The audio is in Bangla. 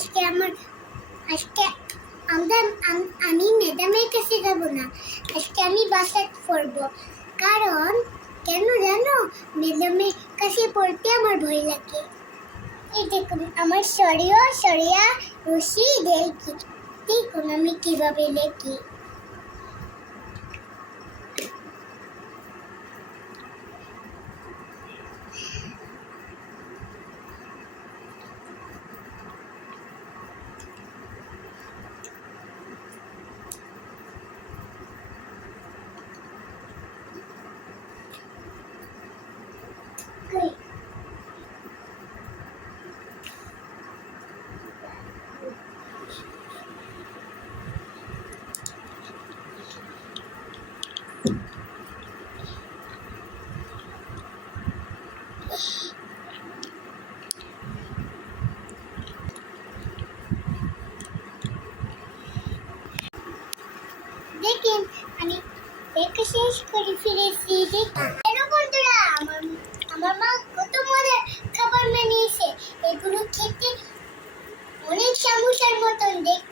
আজকে আমি ম্যাডামের কাছে যাব না, আজকে আমি বাসায় পড়বো। কারণ কেন জানো, ম্যাডামের কাছে পড়তে আমার ভয় লাগে। এই দেখুন আমার সরিয়া রশি দেখি, দেখুন আমি কিভাবে লেখি। দেখেন আমি লেখা শেষ করে ফিরেছি। হ্যালো বন্ধুরা, আমার মা কত মজার খাবার বানিয়েছে। এগুলো খেতে অনেক সমস্যার মতন দেখতে।